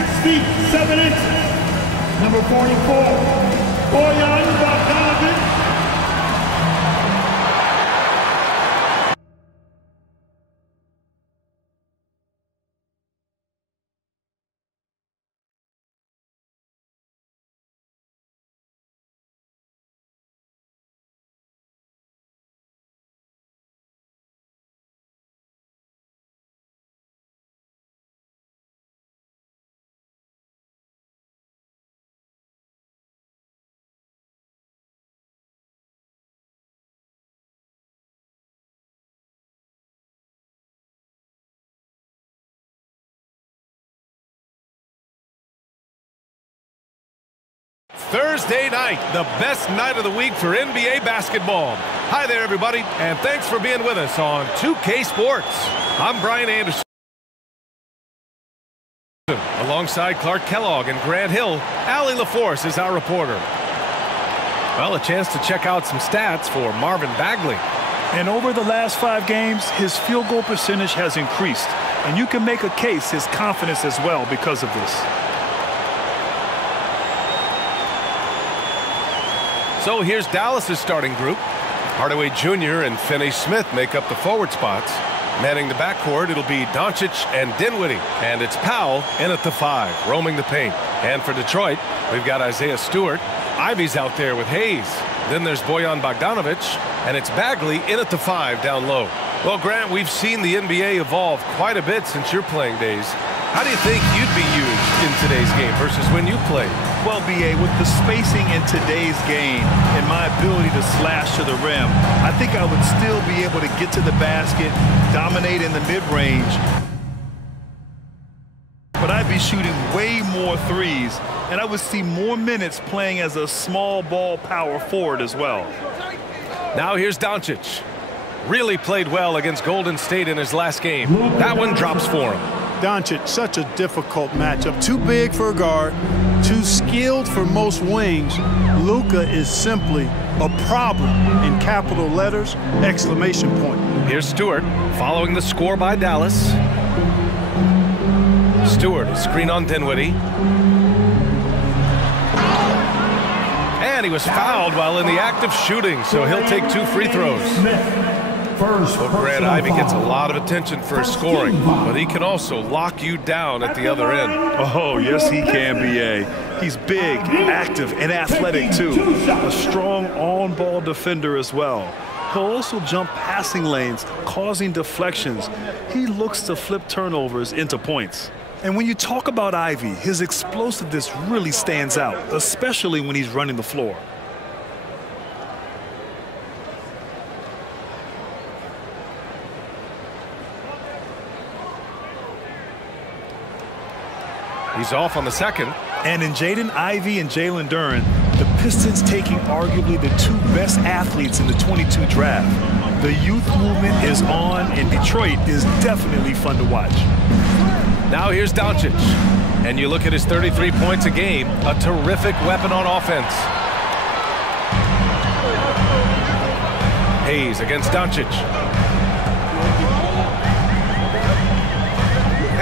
6 feet 7 inches. Number 44, Nbalive. Thursday night, the best night of the week for NBA basketball. Hi there, everybody, and thanks for being with us on 2K Sports. I'm Brian Anderson. Alongside Clark Kellogg and Grant Hill, Allie LaForce is our reporter. Well, a chance to check out some stats for Marvin Bagley. And over the last 5 games, his field goal percentage has increased. And you can make a case his confidence as well because of this. So here's Dallas's starting group. Hardaway Jr. and Finney-Smith make up the forward spots. Manning the backcourt, it'll be Doncic and Dinwiddie. And it's Powell in at the 5, roaming the paint. And for Detroit, we've got Isaiah Stewart. Ivy's out there with Hayes. Then there's Bojan Bogdanovic. And it's Bagley in at the 5 down low. Well, Grant, we've seen the NBA evolve quite a bit since your playing days. How do you think you'd be used in today's game versus when you played? Well, B.A., with the spacing in today's game and my ability to slash to the rim, I think I would still be able to get to the basket, dominate in the mid-range, but I'd be shooting way more threes, and I would see more minutes playing as a small ball power forward as well. Now here's Doncic. Really played well against Golden State in his last game. That one drops for him. Doncic, such a difficult matchup. Too big for a guard, too skilled for most wings. Luka is simply a problem in capital letters, exclamation point. Here's Stewart following the score by Dallas. Stewart, a screen on Dinwiddie. And he was fouled while in the act of shooting, so he'll take 2 free throws. Well, Grant, Ivy gets a lot of attention for his scoring, but he can also lock you down at the other end. Oh, yes, he can, B.A. He's big, active, and athletic, too. A strong on-ball defender as well. He'll also jump passing lanes, causing deflections. He looks to flip turnovers into points. And when you talk about Ivy, his explosiveness really stands out, especially when he's running the floor. He's off on the second. And in Jaden Ivey and Jalen Duren, the Pistons taking arguably the 2 best athletes in the 22 draft. The youth movement is on, and Detroit is definitely fun to watch. Now here's Doncic. And you look at his 33 points a game, a terrific weapon on offense. Hayes against Doncic.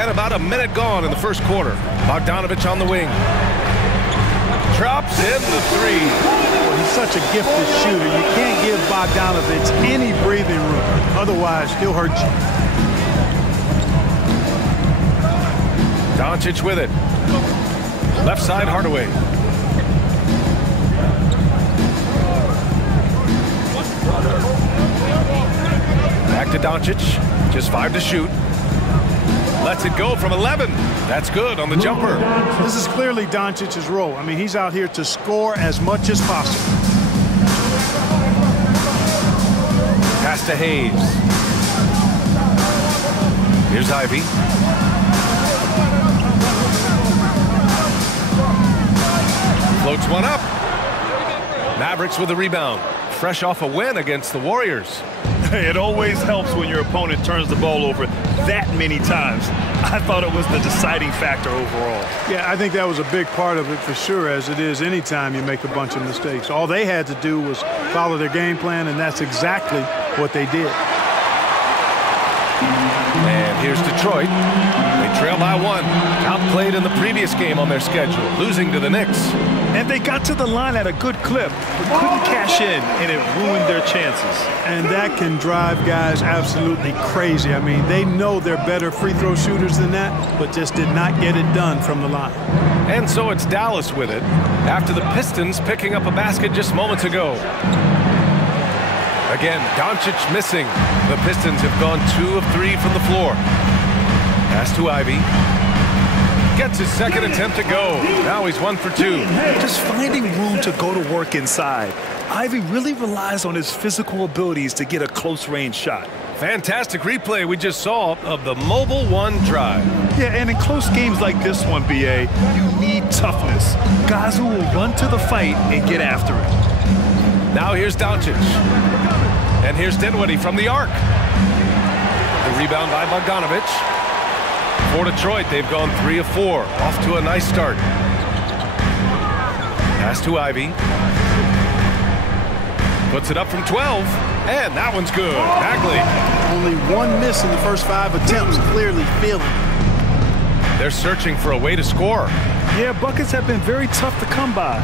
And about a minute gone in the first quarter. Bogdanovic on the wing. Drops in the 3. Well, he's such a gifted shooter. You can't give Bogdanovic any breathing room. Otherwise, he'll hurt you. Doncic with it. Left side, Hardaway. Back to Doncic. Just 5 to shoot. Lets it go from 11. That's good on the jumper. This is clearly Doncic's role. I mean, he's out here to score as much as possible. Pass to Hayes. Here's Ivy. Floats one up. Mavericks with the rebound. Fresh off a win against the Warriors. It always helps when your opponent turns the ball over that many times. I thought it was the deciding factor overall. Yeah, I think that was a big part of it for sure, as it is anytime you make a bunch of mistakes. All they had to do was follow their game plan, and that's exactly what they did. And here's Detroit. They trail by 1. Outplayed in the previous game on their schedule, losing to the Knicks. And they got to the line at a good clip, but couldn't cash in, and it ruined their chances. And that can drive guys absolutely crazy. I mean, they know they're better free throw shooters than that, but just did not get it done from the line. And so it's Dallas with it, after the Pistons picking up a basket just moments ago. Again, Doncic missing. The Pistons have gone 2 of 3 from the floor. Pass to Ivy. Gets his second attempt to go. Now he's 1 for 2. Just finding room to go to work inside. Ivy really relies on his physical abilities to get a close-range shot. Fantastic replay we just saw of the mobile one drive. Yeah, and in close games like this one, BA, you need toughness. Guys who will run to the fight and get after it. Now here's Doncic. And here's Dinwiddie from the arc. The rebound by Bogdanovic. For Detroit, they've gone 3 of 4. Off to a nice start. Pass to Ivy. Puts it up from 12. And that one's good. Bagley. Only 1 miss in the first 5 attempts. Clearly feeling it. They're searching for a way to score. Yeah, buckets have been very tough to come by.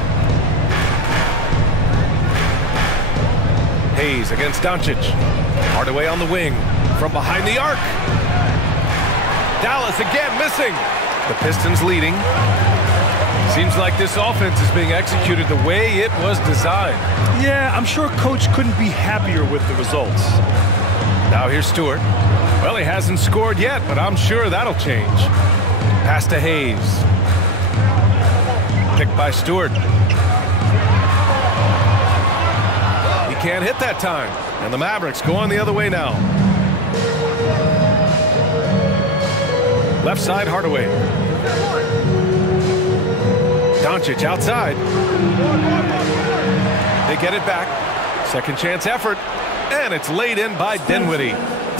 Hayes against Doncic. Hardaway on the wing. From behind the arc. Dallas again missing. The Pistons leading. Seems like this offense is being executed the way it was designed. Yeah, I'm sure Coach couldn't be happier with the results. Now here's Stewart. Well, he hasn't scored yet, but I'm sure that'll change. Pass to Hayes. Picked by Stewart. He can't hit that time. And the Mavericks going the other way now. Left side, Hardaway. Doncic outside. They get it back. Second chance effort. And it's laid in by Dinwiddie.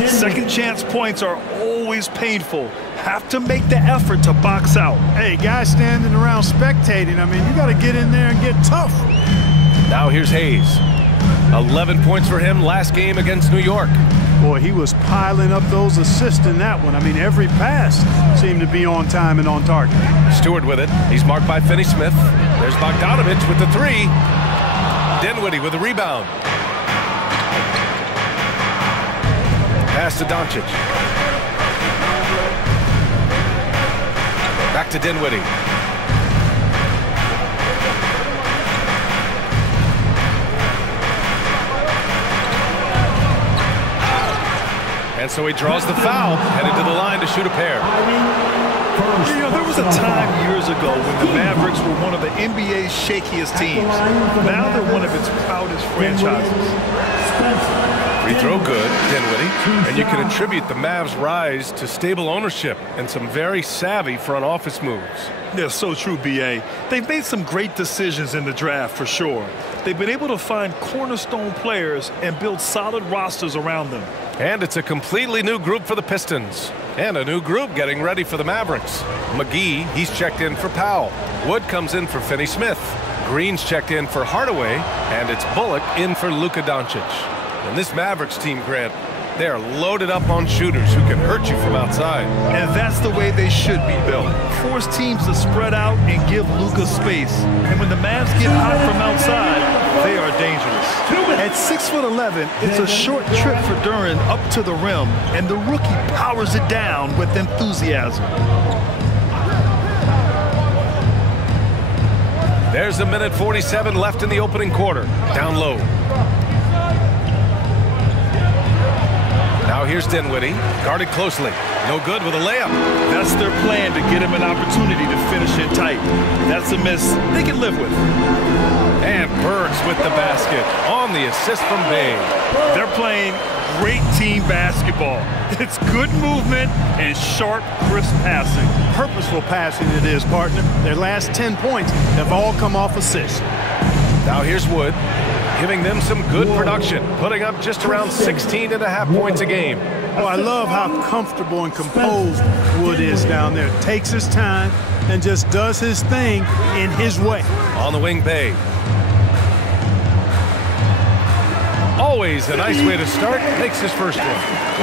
Second chance points are always painful. Have to make the effort to box out. Hey, guys standing around spectating. I mean, you got to get in there and get tough. Now here's Hayes. 11 points for him last game against New York. Boy, he was piling up those assists in that one. I mean, every pass seemed to be on time and on target. Stewart with it. He's marked by Finney-Smith. There's Bogdanovic with the 3. Dinwiddie with the rebound. Pass to Doncic. Back to Dinwiddie. And so he draws the foul, headed to the line to shoot a pair. You know, there was a time years ago when the Mavericks were one of the NBA's shakiest teams. Now they're one of its proudest franchises. Free throw good, Dinwiddie. And you can attribute the Mavs' rise to stable ownership and some very savvy front office moves. Yeah, so true, BA. They've made some great decisions in the draft, for sure. They've been able to find cornerstone players and build solid rosters around them. And it's a completely new group for the Pistons. And a new group getting ready for the Mavericks. McGee, he's checked in for Powell. Wood comes in for Finney-Smith. Green's checked in for Hardaway. And it's Bullock in for Luka Doncic. And this Mavericks team, Grant, they are loaded up on shooters who can hurt you from outside. And that's the way they should be built. Force teams to spread out and give Luka space. And when the Mavs get hot from outside, they are dangerous. At 6'11", it's a short trip for Duran up to the rim, and the rookie powers it down with enthusiasm. There's a minute 47 left in the opening quarter. Down low. Now here's Dinwiddie, guarded closely. No good with a layup. That's their plan, to get him an opportunity to finish it tight. That's a miss they can live with. And Bergs with the basket on the assist from Bay. They're playing great team basketball. It's good movement and sharp, crisp passing. Purposeful passing it is, partner. Their last 10 points have all come off assists. Now here's Wood, giving them some good production, putting up just around 16.5 points a game. Oh, I love how comfortable and composed Wood is down there. Takes his time and just does his thing in his way. On the wing, Bay. Always a nice way to start. Makes his first one.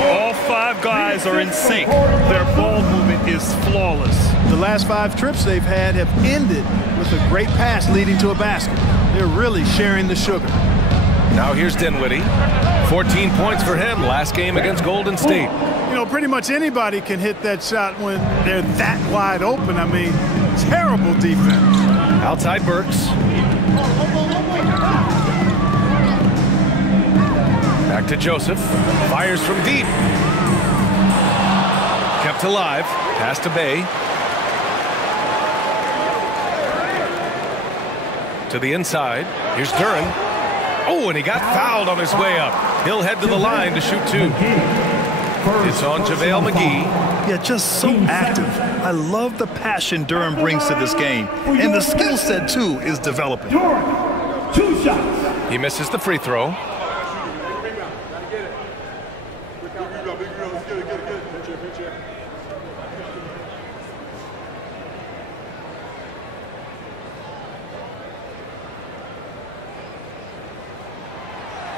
All 5 guys are in sync. Their ball movement is flawless. The last 5 trips they've had have ended with a great pass leading to a basket. They're really sharing the sugar. Now here's Dinwiddie. 14 points for him last game against Golden State. You know, pretty much anybody can hit that shot when they're that wide open. I mean, terrible defense. Outside Burks. Back to Joseph. Fires from deep. Kept alive. Pass to Bay. To the inside. Here's Duren. Oh, and he got fouled on his way up. He'll head to the line to shoot 2. It's on JaVale McGee. Yeah, just so active. I love the passion Duren brings to this game. And the skill set, too, is developing. 2 shots. He misses the free throw.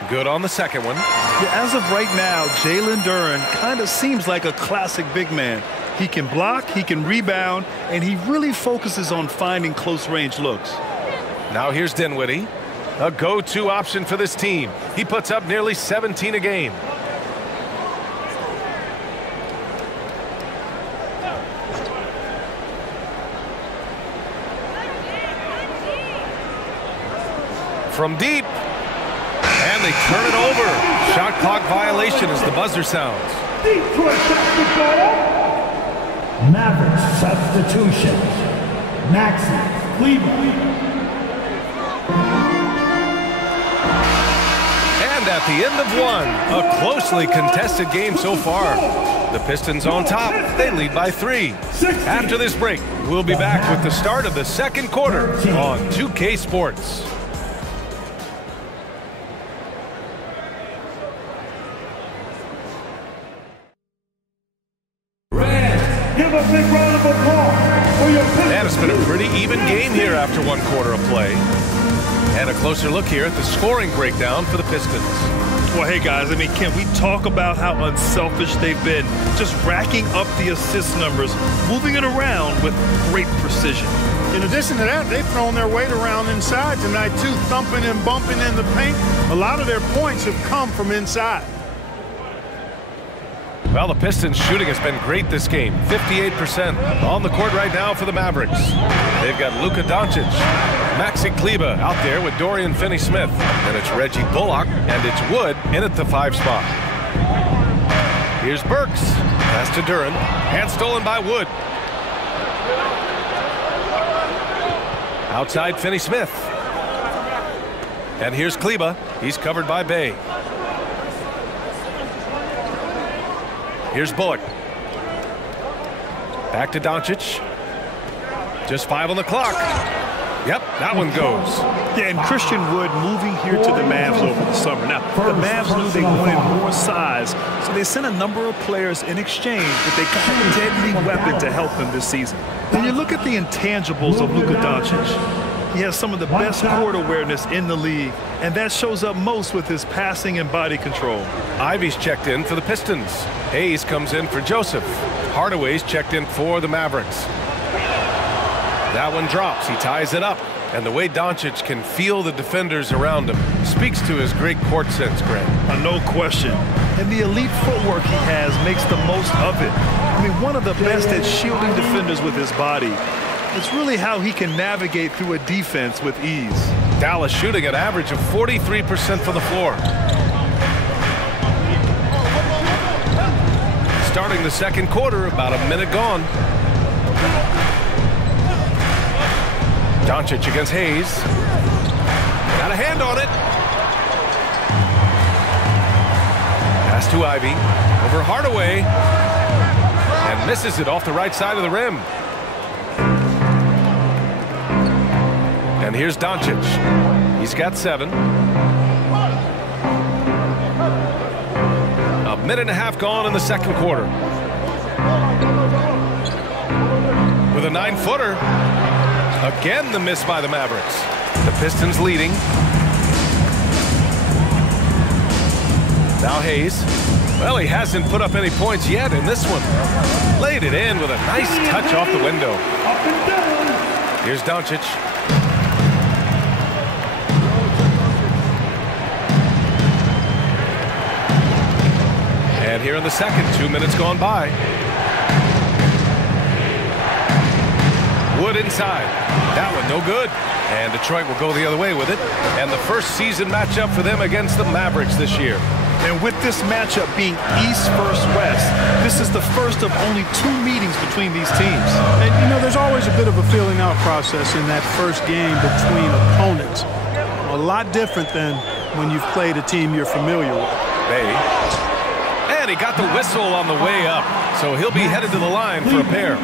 Good on the second one. Yeah, as of right now, Jalen Duren kind of seems like a classic big man. He can block, he can rebound, and he really focuses on finding close-range looks. Now here's Dinwiddie. A go-to option for this team. He puts up nearly 17 a game. From deep. And they turn it over. Shot clock violation as the buzzer sounds. Detroit basketball. Mavericks substitution. Maxi Kleber. And at the end of one, a closely contested game so far. The Pistons on top. They lead by 3. After this break, we'll be back with the start of the second quarter on 2K Sports. Give a big round of applause for your Pistons. And it's been a pretty even game here after 1 quarter of play. And a closer look here at the scoring breakdown for the Pistons. Well, hey, guys, I mean, can we talk about how unselfish they've been? Just racking up the assist numbers, moving it around with great precision. In addition to that, they've thrown their weight around inside tonight, too, thumping and bumping in the paint. A lot of their points have come from inside. Well, the Pistons shooting has been great this game. 58% on the court right now for the Mavericks. They've got Luka Doncic, Maxi Kleber out there with Dorian Finney-Smith. And it's Reggie Bullock, and it's Wood in at the 5 spot. Here's Burks. Pass to Duren. Hand stolen by Wood. Outside Finney-Smith. And here's Kleber. He's covered by Bay. Here's Bullock. Back to Doncic. Just 5 on the clock. Yep, that one goes. Yeah, and Christian Wood moving here to the Mavs over the summer. Now, the Mavs knew they wanted more size, so they sent a number of players in exchange, but they got a deadly weapon to help them this season. When you look at the intangibles of Luka Doncic, he has some of the best court awareness in the league, and that shows up most with his passing and body control. Ivy's checked in for the Pistons. Hayes comes in for Joseph. Hardaway's checked in for the Mavericks. That one drops. He ties it up. And the way Doncic can feel the defenders around him speaks to his great court sense, Greg. No question. And the elite footwork he has makes the most of it. I mean, one of the best at shielding defenders with his body. It's really how he can navigate through a defense with ease. Dallas shooting an average of 43% from the floor. Starting the second quarter, about a minute gone. Doncic against Hayes. Got a hand on it. Pass to Ivy. Over Hardaway. And misses it off the right side of the rim. And here's Doncic. He's got 7. A minute and a half gone in the second quarter. With a 9-footer. Again, the miss by the Mavericks. The Pistons leading. Now Hayes. Well, he hasn't put up any points yet in this one. Laid it in with a nice touch off the window. Here's Doncic. And here in the second, 2 minutes gone by. Wood inside. That one no good. And Detroit will go the other way with it. And the first season matchup for them against the Mavericks this year. And with this matchup being East versus West, this is the first of only 2 meetings between these teams. And, you know, there's always a bit of a feeling out process in that first game between opponents. A lot different than when you've played a team you're familiar with. Bay. And he got the whistle on the way up. So he'll be headed to the line for a pair.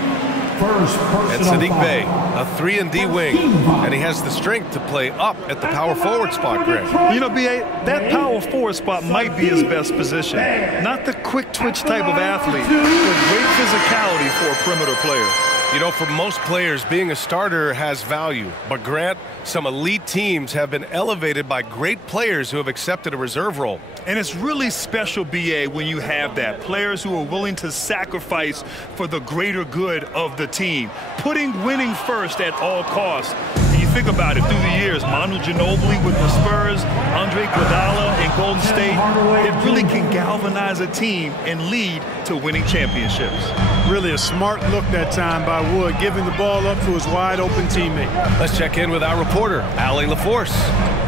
And Saddiq Bey, a 3-and-D wing, and he has the strength to play up at the power forward spot, Greg. You know, B.A., that power forward spot might be his best position. Not the quick twitch type of athlete, but great physicality for a perimeter player. You know, for most players, being a starter has value. But, Grant, some elite teams have been elevated by great players who have accepted a reserve role. And it's really special, B.A., when you have that. Players who are willing to sacrifice for the greater good of the team. Putting winning first at all costs. And you think about it through the years, Manu Ginobili with the Spurs, Andre Iguodala in Golden State. It really can galvanize a team and lead to winning championships. Really a smart look that time by Wood, giving the ball up to his wide-open teammate. Let's check in with our reporter, Allie LaForce.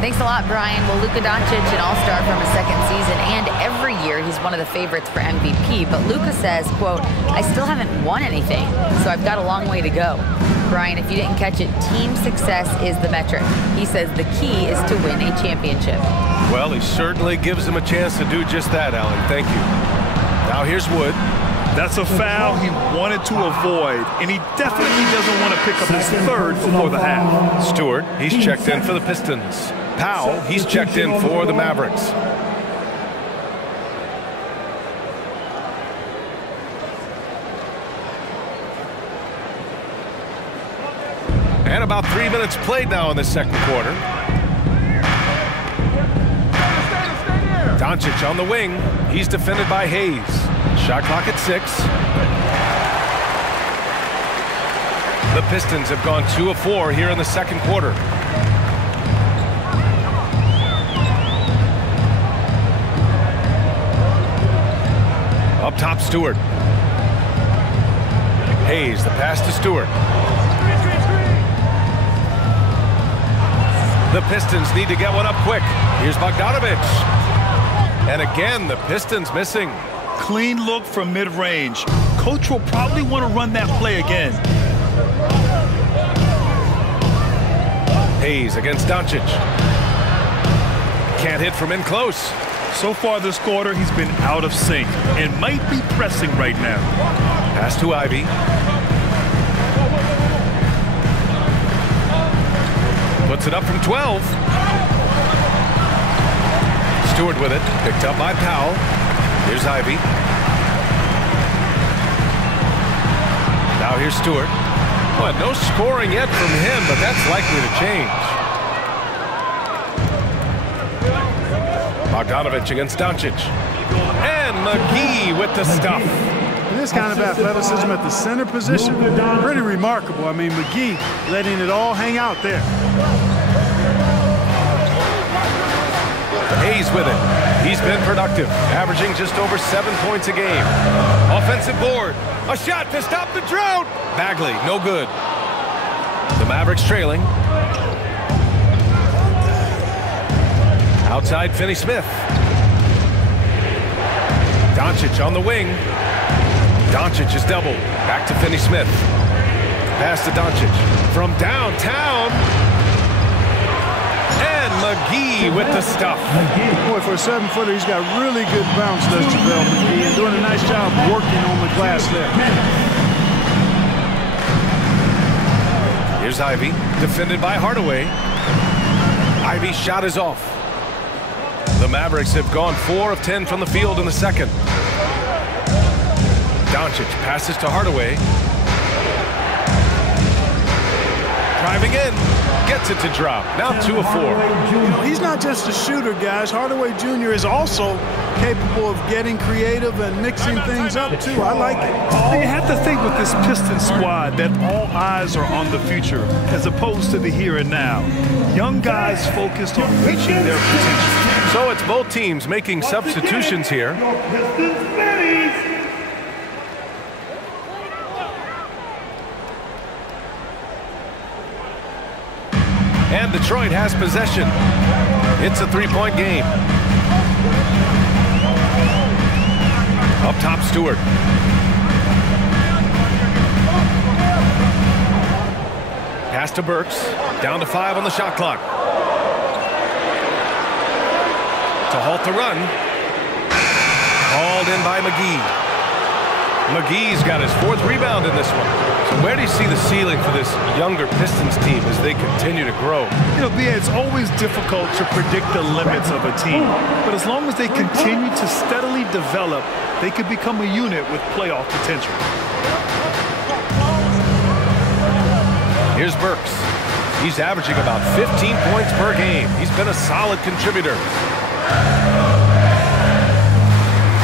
Thanks a lot, Brian. Well, Luka Doncic, an all-star from his second season, and every year he's one of the favorites for MVP. But Luka says, quote, "I still haven't won anything, so I've got a long way to go." Brian, if you didn't catch it, team success is the metric. He says the key is to win a championship. Well, he certainly gives him a chance to do just that, Allie. Thank you. Now here's Wood. That's a foul he wanted to avoid, and he definitely doesn't want to pick up his third before the half. Stewart, he's checked in for the Pistons. Powell, he's checked in for the Mavericks. And about 3 minutes played now in the second quarter. Doncic on the wing. He's defended by Hayes. Shot clock at 6. The Pistons have gone 2 of 4 here in the second quarter. Up top, Stewart. Hayes, the pass to Stewart. The Pistons need to get one up quick. Here's Bogdanovich. And again, the Pistons missing. Clean look from mid-range. Coach will probably want to run that play again. Hayes against Doncic. Can't hit from in close. So far this quarter, he's been out of sync and might be pressing right now. Pass to Ivy. Puts it up from 12. Stewart with it. Picked up by Powell. Here's Ivy. Now here's Stewart. Well, no scoring yet from him, but that's likely to change. Bogdanovich against Doncic. And McGee with the stuff. And this kind of athleticism at the center position, pretty remarkable. I mean, McGee letting it all hang out there. Hayes with it. He's been productive, averaging just over 7 points a game. Offensive board. A shot to stop the drought. Bagley, no good. The Mavericks trailing. Outside, Finney-Smith. Doncic on the wing. Doncic is doubled. Back to Finney-Smith. Pass to Doncic. From downtown. And McGee with the stuff. Boy, for a 7-footer, he's got really good bounce, does JaVale McGee, and doing a nice job working on the glass there. Here's Ivy, defended by Hardaway. Ivy's shot is off. The Mavericks have gone 4 of 10 from the field in the second. Doncic passes to Hardaway. Driving Driving in, gets it to drop. Now 2 of 4. You know, he's not just a shooter, guys. Hardaway Jr. is also capable of getting creative and mixing things up, too. I like it. You have to think with this Pistons squad that all eyes are on the future as opposed to the here and now. Young guys focused on reaching their potential. So it's both teams making substitutions here. And Detroit has possession. It's a 3-point game. Up top, Stewart. Pass to Burks. Down to 5 on the shot clock. To halt the run. Called in by McGee. McGee's got his 4th rebound in this one. So where do you see the ceiling for this younger Pistons team as they continue to grow? You know, Bia, it's always difficult to predict the limits of a team. But as long as they continue to steadily develop, they could become a unit with playoff potential. Here's Burks. He's averaging about 15 points per game. He's been a solid contributor.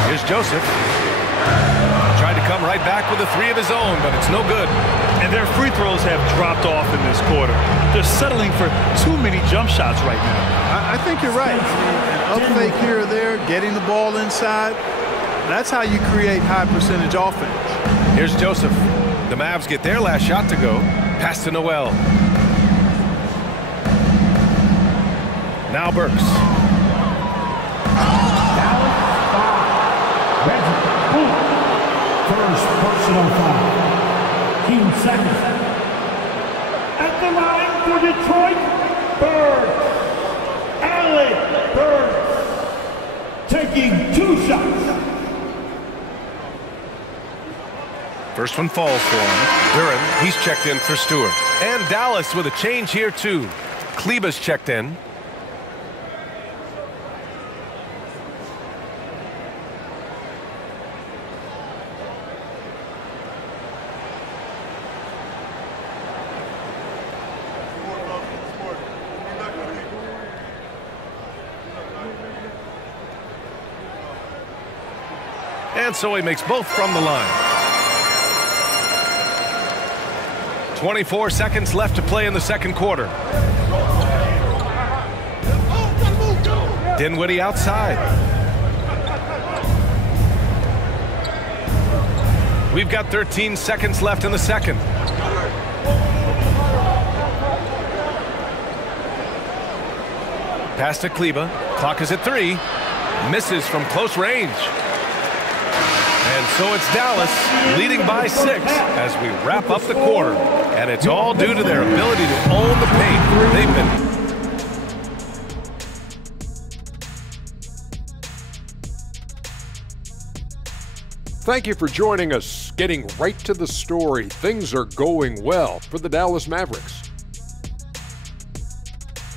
Here's Joseph. Tried to come right back with a 3 of his own, but it's no good. And their free throws have dropped off in this quarter. They're settling for too many jump shots right now. I think you're right. An up fake here or there, getting the ball inside. That's how you create high-percentage offense. Here's Joseph. The Mavs get their last shot to go. Pass to Noel. Now Burks. First personal foul. Team second. At the line for Detroit, Burks. Alec Burks. Taking 2 shots. First one falls for him. Duran, he's checked in for Stewart. And Dallas with a change here too. Kleba's checked in. And so he makes both from the line. 24 seconds left to play in the second quarter. Dinwiddie outside. We've got 13 seconds left in the second. Pass to Kleba. Clock is at 3. Misses from close range. And so it's Dallas leading by 6 as we wrap up the quarter. And it's all due to their ability to own the paint. They've been... Thank you for joining us. Getting right to the story. Things are going well for the Dallas Mavericks.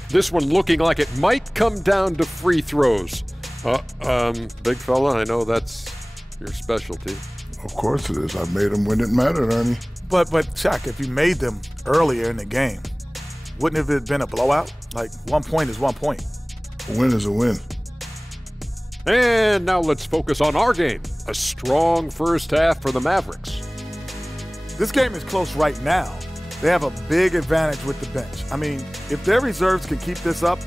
This one looking like it might come down to free throws. Big fella, I know that's your specialty. Of course it is. I made them when it mattered, Ernie. But Shaq, if you made them earlier in the game, wouldn't it have been a blowout? Like, 1 point is 1 point. A win is a win. And now let's focus on our game. A strong first half for the Mavericks. This game is close right now. They have a big advantage with the bench. I mean, if their reserves can keep this up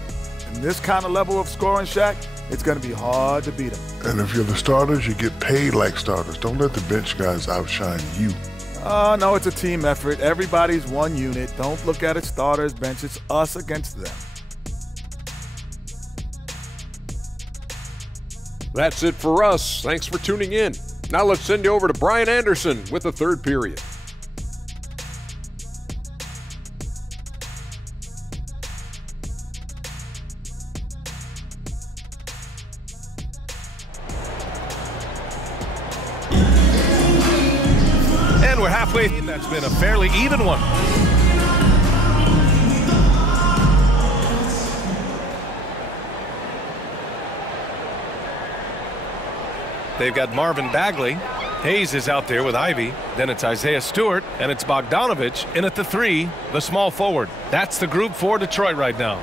in this kind of level of scoring, Shaq, it's going to be hard to beat them. And if you're the starters, you get paid like starters. Don't let the bench guys outshine you. No, it's a team effort. Everybody's one unit. Don't look at it starters, bench. It's us against them. That's it for us. Thanks for tuning in. Now let's send you over to Brian Anderson with the third period. And we're halfway. That's been a fairly even one. They've got Marvin Bagley. Hayes is out there with Ivy. Then it's Isaiah Stewart, and it's Bogdanovich in at the 3, the small forward. That's the group for Detroit right now.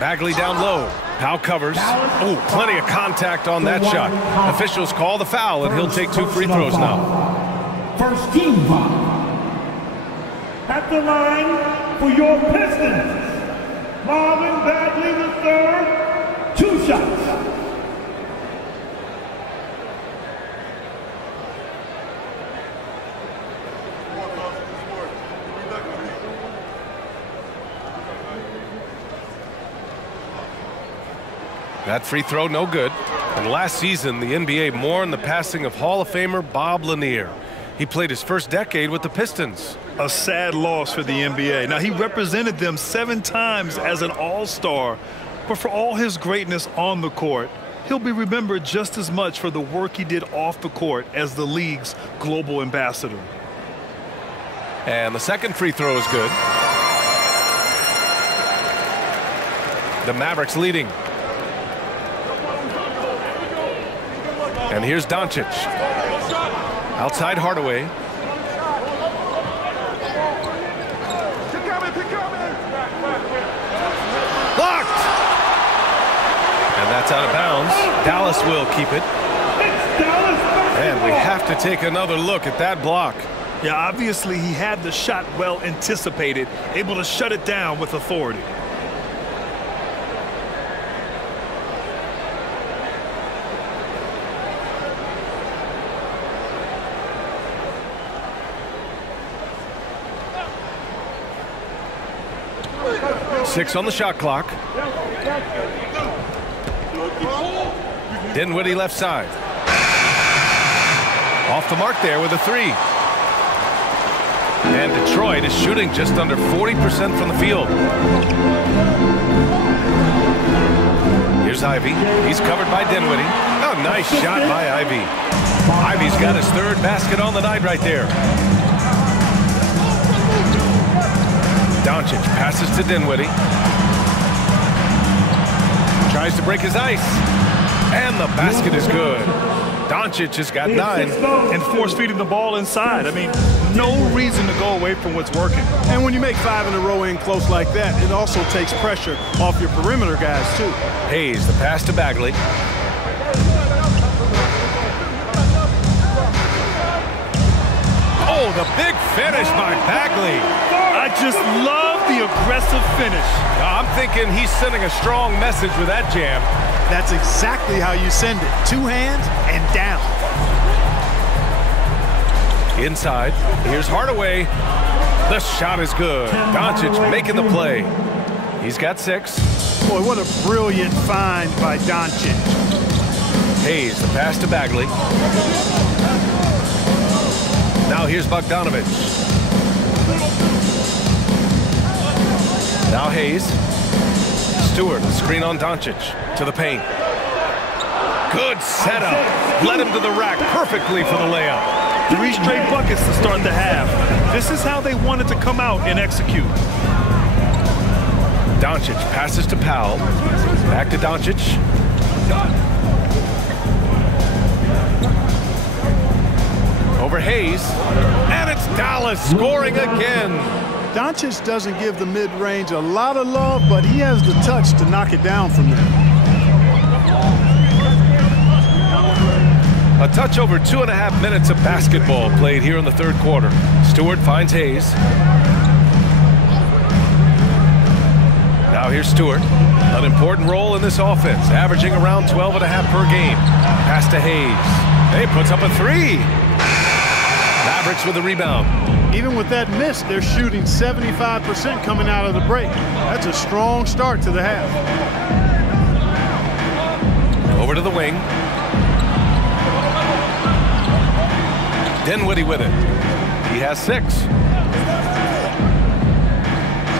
Bagley down low. Powell covers. Oh, plenty of contact on that shot. Officials call the foul, and he'll take 2 free throws now. First team foul. At the line for your Pistons, Marvin Bagley III, 2 shots. That free throw no good. And last season, the NBA mourned the passing of Hall of Famer Bob Lanier. He played his first decade with the Pistons. A sad loss for the NBA. Now, he represented them 7 times as an all-star, but for all his greatness on the court, he'll be remembered just as much for the work he did off the court as the league's global ambassador. And the second free throw is good. The Mavericks leading. And here's Doncic. Outside Hardaway. Blocked! And that's out of bounds. Dallas will keep it. And we have to take another look at that block. Yeah, obviously he had the shot well anticipated, able to shut it down with authority. Six on the shot clock. Dinwiddie left side. Off the mark there with a 3. And Detroit is shooting just under 40% from the field. Here's Ivy. He's covered by Dinwiddie. Oh, nice shot by Ivy. Ivy's got his 3rd basket on the night right there. Doncic passes to Dinwiddie. Tries to break his ice. And the basket is good. Doncic has got 9. And force-feeding the ball inside. I mean, no reason to go away from what's working. And when you make 5 in a row in close like that, it also takes pressure off your perimeter guys, too. Hayes, the pass to Bagley. Oh, the big finish by Bagley. I just love the aggressive finish. I'm thinking he's sending a strong message with that jam. That's exactly how you send it. 2 hands and down. Inside, here's Hardaway. The shot is good. Doncic making the play. He's got 6. Boy, what a brilliant find by Doncic. Hayes, the pass to Bagley. Now here's Bogdanovich. Now Hayes. Stewart, screen on Doncic to the paint. Good setup. Led him to the rack perfectly for the layup. 3 straight buckets to start the half. This is how they wanted to come out and execute. Doncic passes to Powell. Back to Doncic. Over Hayes. And it's Dallas scoring again. Doncic doesn't give the mid-range a lot of love, but he has the touch to knock it down from there. A touch over 2.5 minutes of basketball played here in the 3rd quarter. Stewart finds Hayes. Now here's Stewart. An important role in this offense, averaging around 12.5 per game. Pass to Hayes. He puts up a 3. Mavericks with a rebound. Even with that miss, they're shooting 75% coming out of the break. That's a strong start to the half. Over to the wing. Dinwiddie with it. He has 6.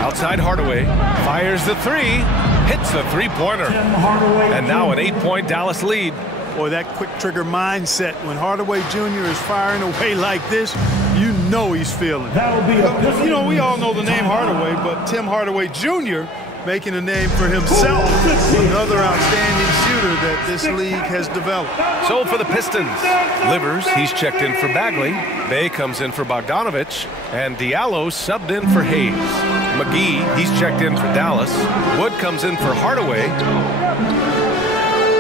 Outside Hardaway. Fires the 3. Hits a 3-pointer. And now an 8-point Dallas lead. Boy, that quick trigger mindset when Hardaway Jr. is firing away like this, you know he's feeling it. That'll be you know, we all know the name Hardaway, but Tim Hardaway Jr., making a name for himself. Another outstanding shooter that this league has developed. So for the Pistons, Livers, he's checked in for Bagley. Bay comes in for Bogdanovich. And Diallo subbed in for Hayes. McGee, he's checked in for Dallas. Wood comes in for Hardaway.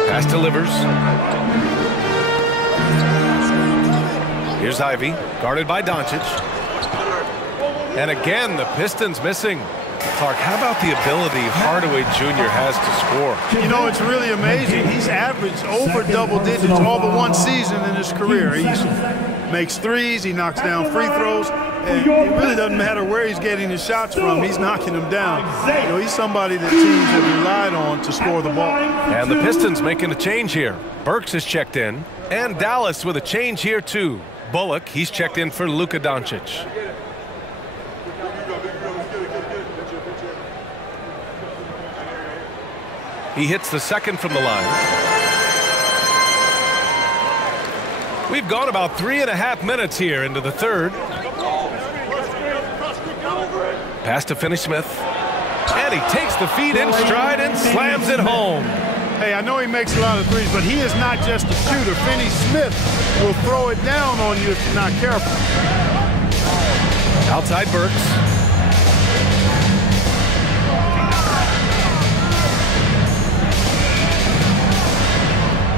Pass to Livers. Here's Ivy, guarded by Doncic. And again, the Pistons missing. Clark, how about the ability Hardaway Jr. has to score? You know, it's really amazing. He's averaged over double digits all but one season in his career. He makes threes, he knocks down free throws, and it really doesn't matter where he's getting his shots from. He's knocking them down. You know, he's somebody that teams have relied on to score the ball. And the Pistons making a change here. Burks is checked in, and Dallas with a change here too. Bullock, he's checked in for Luka Doncic. He hits the second from the line. We've gone about 3.5 minutes here into the third. Pass to Finney-Smith. And he takes the feed in stride and slams it home. Hey, I know he makes a lot of threes, but he is not just a shooter. Finney-Smith will throw it down on you if you're not careful. Outside Burks.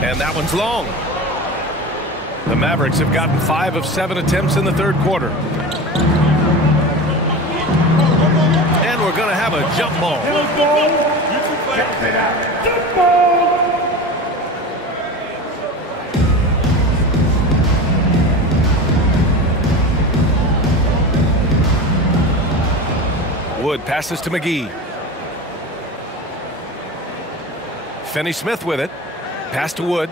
And that one's long. The Mavericks have gotten 5 of 7 attempts in the third quarter. And we're going to have a jump ball. Wood passes to McGee. Finney-Smith with it. Pass to Wood.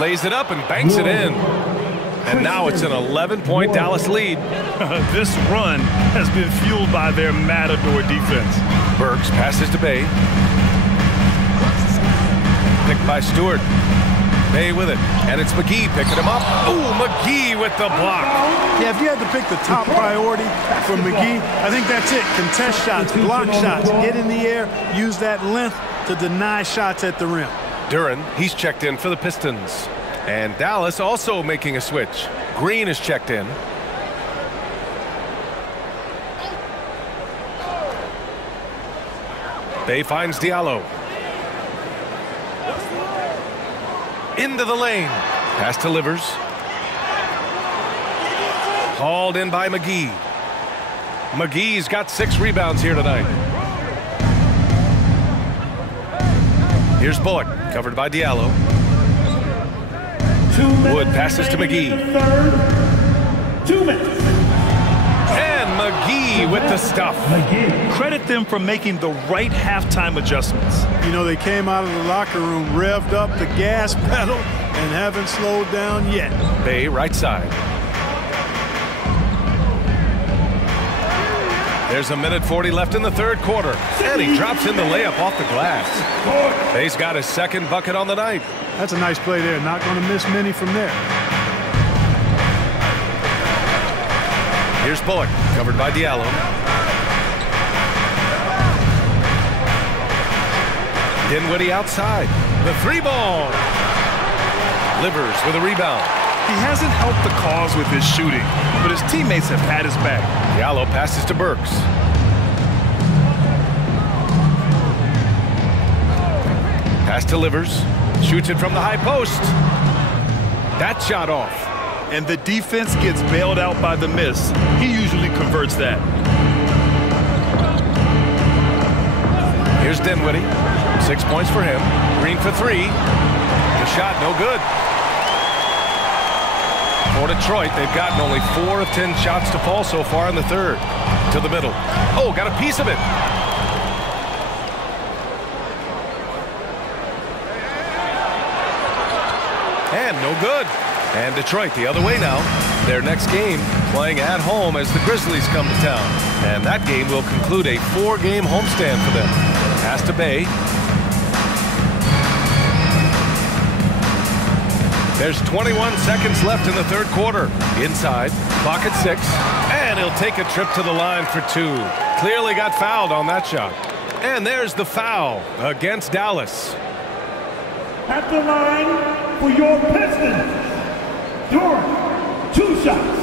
Lays it up and banks it in. And now it's an 11-point Dallas lead. This run has been fueled by their matador defense. Burks passes to Bay. Picked by Stewart. Bay with it. And it's McGee picking him up. Ooh, McGee with the block. Yeah, if you had to pick the top priority for McGee, I think that's it. Contest shots, block shots, get in the air, use that length to deny shots at the rim. Duren, he's checked in for the Pistons. And Dallas also making a switch. Green is checked in. Bay finds Diallo. Into the lane. Pass to Livers. Hauled in by McGee. McGee's got 6 rebounds here tonight. Here's Bullock, covered by Diallo. Wood passes to McGee. 2 minutes. And McGee with the stuff. Credit them for making the right halftime adjustments. You know, they came out of the locker room, revved up the gas pedal, and haven't slowed down yet. Bay right side. There's 1:40 left in the third quarter. And he drops in the layup off the glass. Bay's got his second bucket on the night. That's a nice play there. Not going to miss many from there. Here's Bullock, covered by Diallo. Dinwiddie outside. The 3-ball. Livers with a rebound. He hasn't helped the cause with his shooting, but his teammates have had his back. Diallo passes to Burks. Pass to Livers. Shoots it from the high post. That shot off. And the defense gets bailed out by the miss. He usually converts that. Here's Dinwiddie. 6 points for him. Green for 3. The shot no good. For Detroit, they've gotten only 4 of 10 shots to fall so far in the third. To the middle. Oh, got a piece of it. And no good. And Detroit the other way now. Their next game playing at home as the Grizzlies come to town. And that game will conclude a 4-game homestand for them. Pass to Bay. There's 21 seconds left in the third quarter. Inside, clock at 6, and he'll take a trip to the line for 2. Clearly got fouled on that shot. And there's the foul against Dallas. At the line for your Pistons, Durant, 2 shots.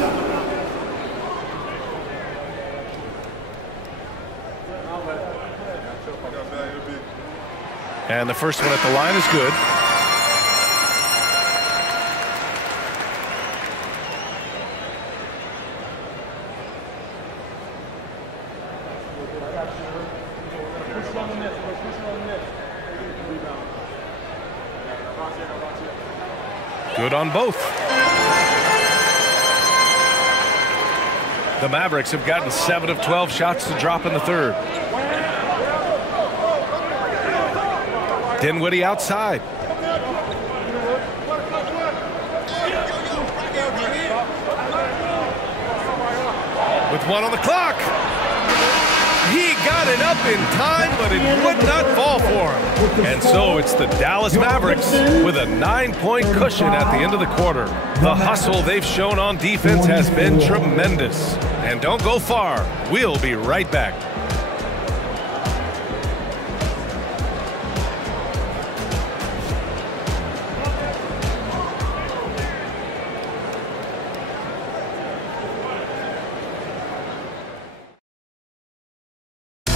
And the first one at the line is good. Good on both. The Mavericks have gotten 7 of 12 shots to drop in the third. Dinwiddie outside. With 1 on the clock. He got it up in time, but it would not fall for him. And so it's the Dallas Mavericks with a 9-point cushion at the end of the quarter. The hustle they've shown on defense has been tremendous. And don't go far. We'll be right back.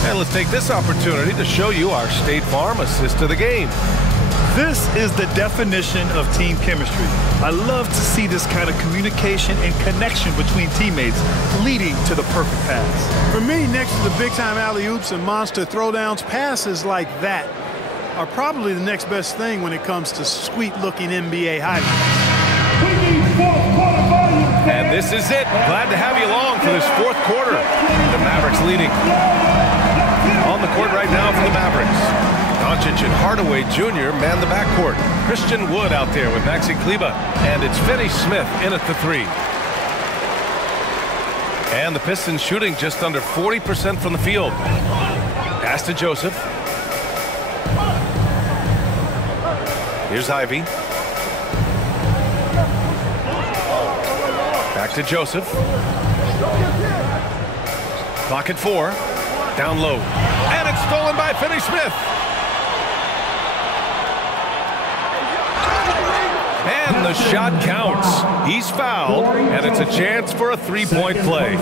And let's take this opportunity to show you our State Farm assist of the game. This is the definition of team chemistry. I love to see this kind of communication and connection between teammates leading to the perfect pass. For me, next to the big-time alley-oops and monster throwdowns, passes like that are probably the next best thing when it comes to sweet-looking NBA highlights. And this is it. Glad to have you along for this fourth quarter. The Mavericks leading. On the court right now for the Mavericks. Doncic and Hardaway Jr. man the backcourt. Christian Wood out there with Maxi Kleber. And it's Finney Smith in at the 3. And the Pistons shooting just under 40% from the field. Pass to Joseph. Here's Ivy. Back to Joseph. Clock at 4. Down low. And it's stolen by Finney Smith. And the shot counts. He's fouled, and it's a chance for a 3-point play.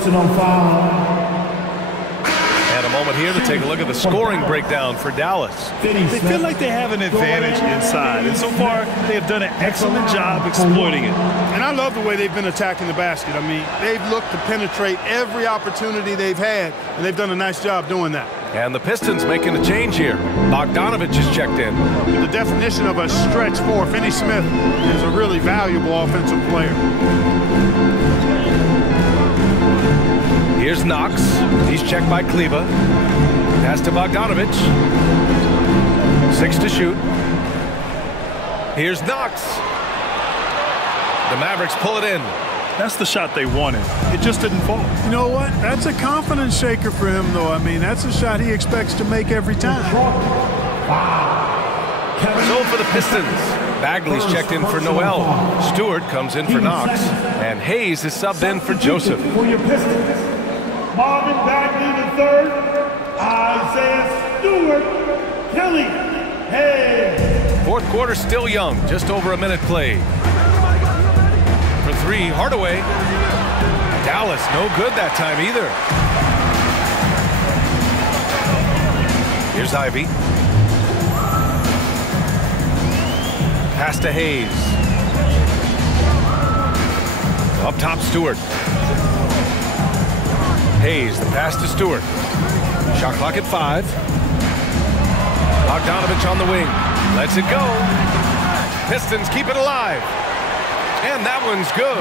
And a moment here to take a look at the scoring breakdown for Dallas. They feel like they have an advantage inside, and so far they have done an excellent job exploiting it. And I love the way they've been attacking the basket. I mean, they've looked to penetrate every opportunity they've had, and they've done a nice job doing that. And the Pistons making a change here. Bogdanovich is checked in. The definition of a stretch 4, Finney Smith is a really valuable offensive player. Here's Knox. He's checked by Kleber. Pass to Bogdanovich. 6 to shoot. Here's Knox. The Mavericks pull it in. That's the shot they wanted. It just didn't fall. You know what? That's a confidence shaker for him, though. I mean, that's a shot he expects to make every time. So for the Pistons, Bagley's checked in for Noel. Stewart comes in for Knox. And Hayes is subbed in for Joseph. For your Pistons, Marvin Bagley III, Isaiah Stewart, Kelly Hayes. Fourth quarter still young, just over a minute played. For 3, Hardaway. Dallas, no good that time either. Here's Ivy. Pass to Hayes. Up top, Stewart. Hayes, the pass to Stewart. Shot clock at 5. Bogdanovich on the wing. Lets it go. Pistons keep it alive. And that one's good.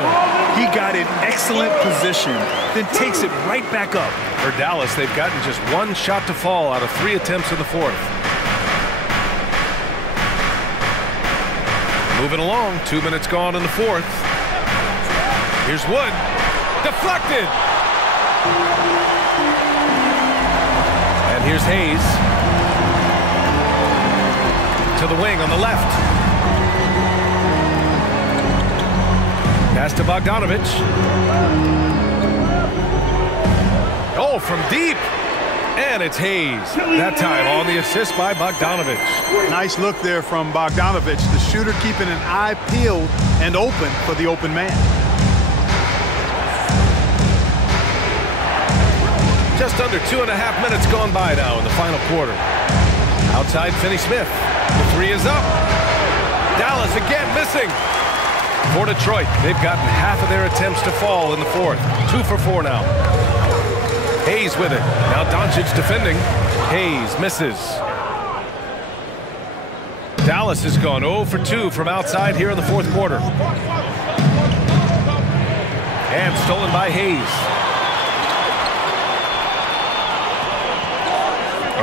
He got in excellent position, then takes it right back up. For Dallas, they've gotten just 1 shot to fall out of 3 attempts in the fourth. Moving along, 2 minutes gone in the fourth. Here's Wood. Deflected. And here's Hayes. To the wing on the left. Pass to Bogdanovich. Oh, from deep. And it's Hayes. That time on the assist by Bogdanovich. Nice look there from Bogdanovich. The shooter keeping an eye peeled and open for the open man. Just under 2.5 minutes gone by now in the final quarter. Outside, Finney-Smith. The three is up. Dallas again missing. For Detroit, they've gotten half of their attempts to fall in the fourth. 2 for 4 now. Hayes with it. Now Doncic defending. Hayes misses. Dallas has gone 0 for 2 from outside here in the fourth quarter. And stolen by Hayes.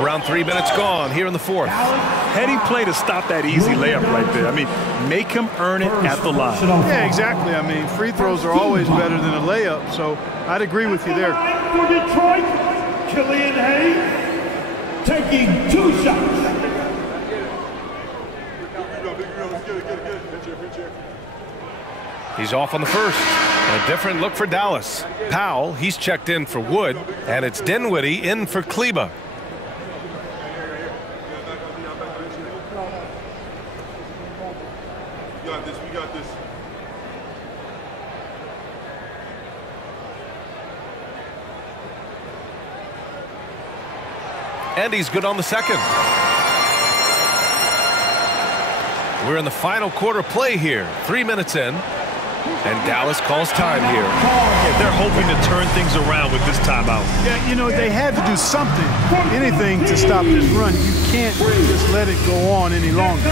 Around 3 minutes gone here in the fourth. Heady play to stop that easy layup right there. I mean, make him earn it at the line. Yeah, exactly. I mean, free throws are always better than a layup, so I'd agree with you there. For Detroit, Killian Hayes taking 2 shots. He's off on the first. A different look for Dallas. Powell, he's checked in for Wood, and it's Dinwiddie in for Kleba. We got this. And he's good on the second. We're in the final quarter play here. 3 minutes in. And Dallas calls time here. Yeah, they're hoping to turn things around with this timeout. Yeah, you know, they had to do something, anything to stop this run. You can't just let it go on any longer.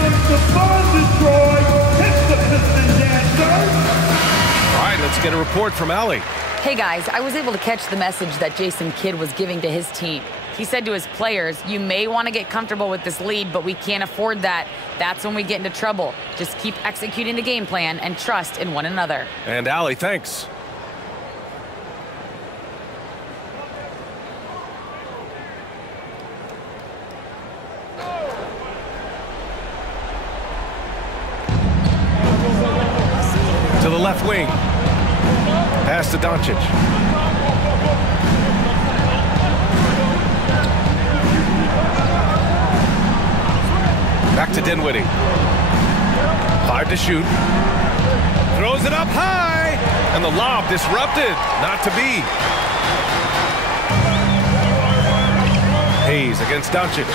All right, let's get a report from Allie. Hey guys, I was able to catch the message that Jason Kidd was giving to his team. He said to his players, you may want to get comfortable with this lead, but we can't afford that. That's when we get into trouble. Just keep executing the game plan and trust in one another. And Allie, thanks. To the left wing. Pass to Doncic. Back to Dinwiddie. 5 to shoot. Throws it up high. And the lob disrupted. Not to be. Hayes against Doncic.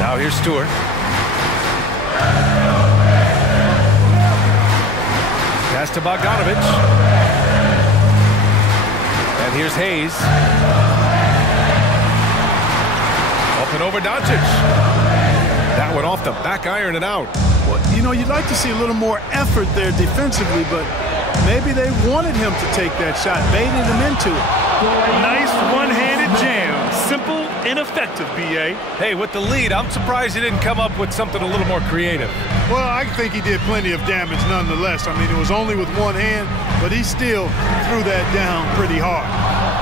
Now here's Stewart. Pass to Bogdanovich. And here's Hayes. Up and over Doncic. That went off the back iron and out. Well, you know, you'd like to see a little more effort there defensively, but maybe they wanted him to take that shot, baited him into it. Nice one-handed jam. Simple and effective, B.A. Hey, with the lead, I'm surprised he didn't come up with something a little more creative. Well, I think he did plenty of damage nonetheless. I mean, it was only with one hand, but he still threw that down pretty hard.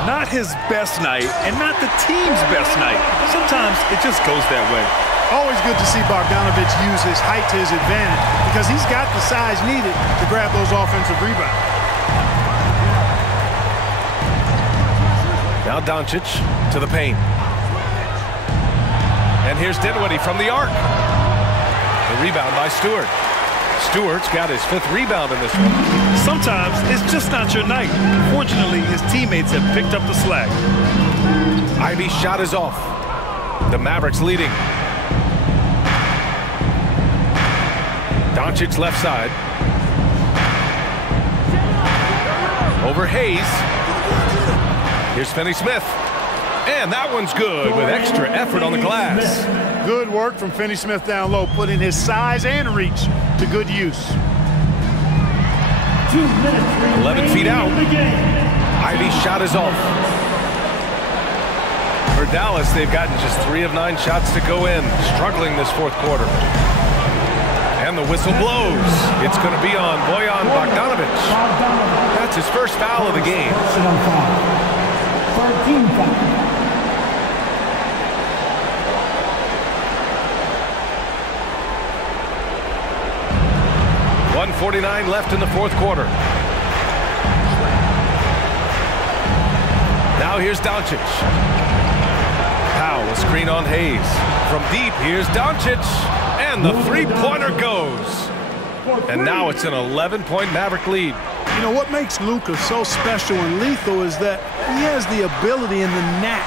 Not his best night, and not the team's best night. Sometimes it just goes that way. Always good to see Bogdanovich use his height to his advantage because he's got the size needed to grab those offensive rebounds. Now Doncic to the paint. And here's Dinwiddie from the arc. The rebound by Stewart. Stewart's got his 5th rebound in this one. Sometimes it's just not your night. Fortunately, his teammates have picked up the slack. Ivy's shot is off. The Mavericks leading. Doncic left side. Over Hayes. Here's Finney-Smith. And that one's good with extra effort on the glass. Good work from Finney-Smith down low, putting his size and reach to good use. 11 feet out. Ivy's shot is off. For Dallas, they've gotten just 3 of 9 shots to go in, struggling this fourth quarter. And the whistle blows. It's going to be on Bojan Bogdanovich. That's his first foul of the game. 13 foul. 1:49 left in the fourth quarter. Now here's Doncic. Powell, a screen on Hayes. From deep, here's Doncic. And the three-pointer goes. And now it's an 11-point Maverick lead. You know, what makes Luka so special and lethal is that he has the ability and the knack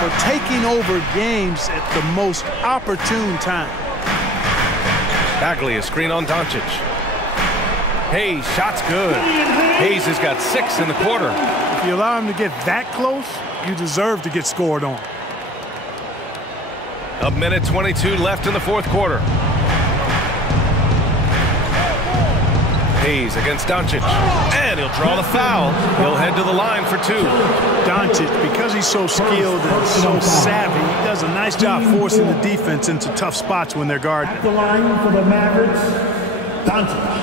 for taking over games at the most opportune time. Bagley, a screen on Doncic. Hayes, shot's good. Hayes has got 6 in the quarter. If you allow him to get that close, you deserve to get scored on. 1:22 left in the fourth quarter. Hayes against Doncic, and he'll draw the foul. He'll head to the line for 2. Doncic, because he's so skilled and so savvy, he does a nice job forcing the defense into tough spots when they're guarding. At the line for the Mavericks, Doncic.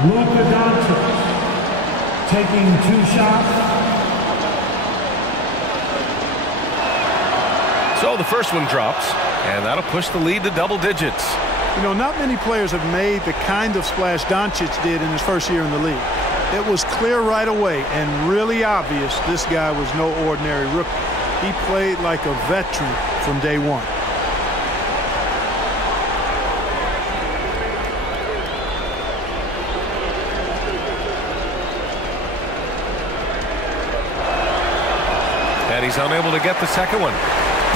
Luka Doncic taking 2 shots. So the first one drops, and that'll push the lead to double digits. You know, not many players have made the kind of splash Doncic did in his first year in the league. It was clear right away and really obvious this guy was no ordinary rookie. He played like a veteran from day one. And he's unable to get the second one.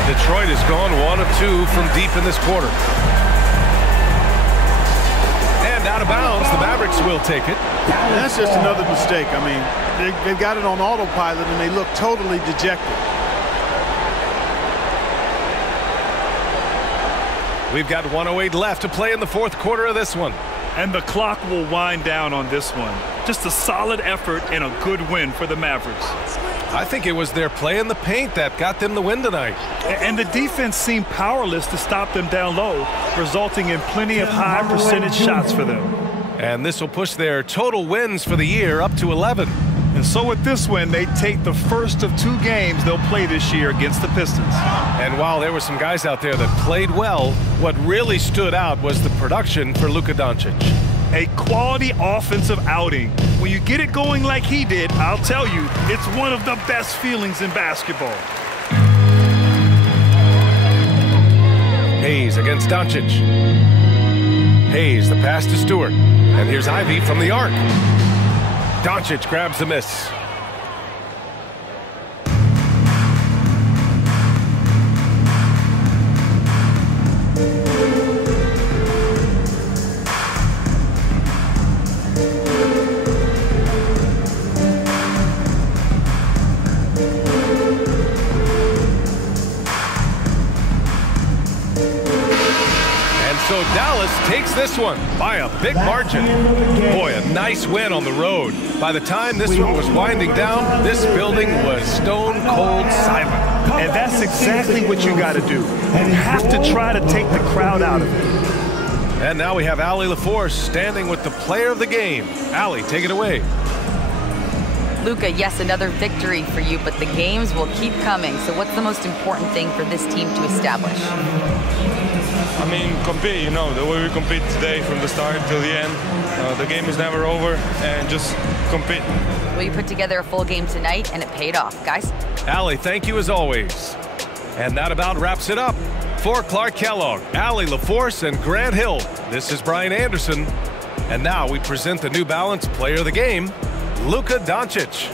Detroit has gone 1 of 2 from deep in this quarter. And out of bounds, the Mavericks will take it. That's just another mistake. I mean, they've got it on autopilot, and they look totally dejected. We've got 1:08 left to play in the fourth quarter of this one. And the clock will wind down on this one. Just a solid effort and a good win for the Mavericks. I think it was their play in the paint that got them the win tonight. And the defense seemed powerless to stop them down low, resulting in plenty of high percentage shots for them. And this will push their total wins for the year up to 11. And so with this win, they take the first of 2 games they'll play this year against the Pistons. And while there were some guys out there that played well, what really stood out was the production for Luka Doncic. A quality offensive outing. When you get it going like he did, I'll tell you, it's one of the best feelings in basketball. Hayes against Doncic. Hayes, the pass to Stewart. And here's Ivy from the arc. Doncic grabs the miss. So Dallas takes this one by a big margin. Boy, a nice win on the road. By the time this one was winding down, this building was stone cold silent. And that's exactly what you got to do. You have to try to take the crowd out of it. And now we have Allie LaForce standing with the player of the game. Allie, take it away. Luka, yes, another victory for you, but the games will keep coming. So what's the most important thing for this team to establish? I mean, compete, you know, the way we compete today from the start till the end. The game is never over, and just compete. Well, you put together a full game tonight, and it paid off, guys. Allie, thank you as always. And that about wraps it up. For Clark Kellogg, Allie LaForce, and Grant Hill, this is Brian Anderson. And now we present the New Balance Player of the Game, Luka Doncic.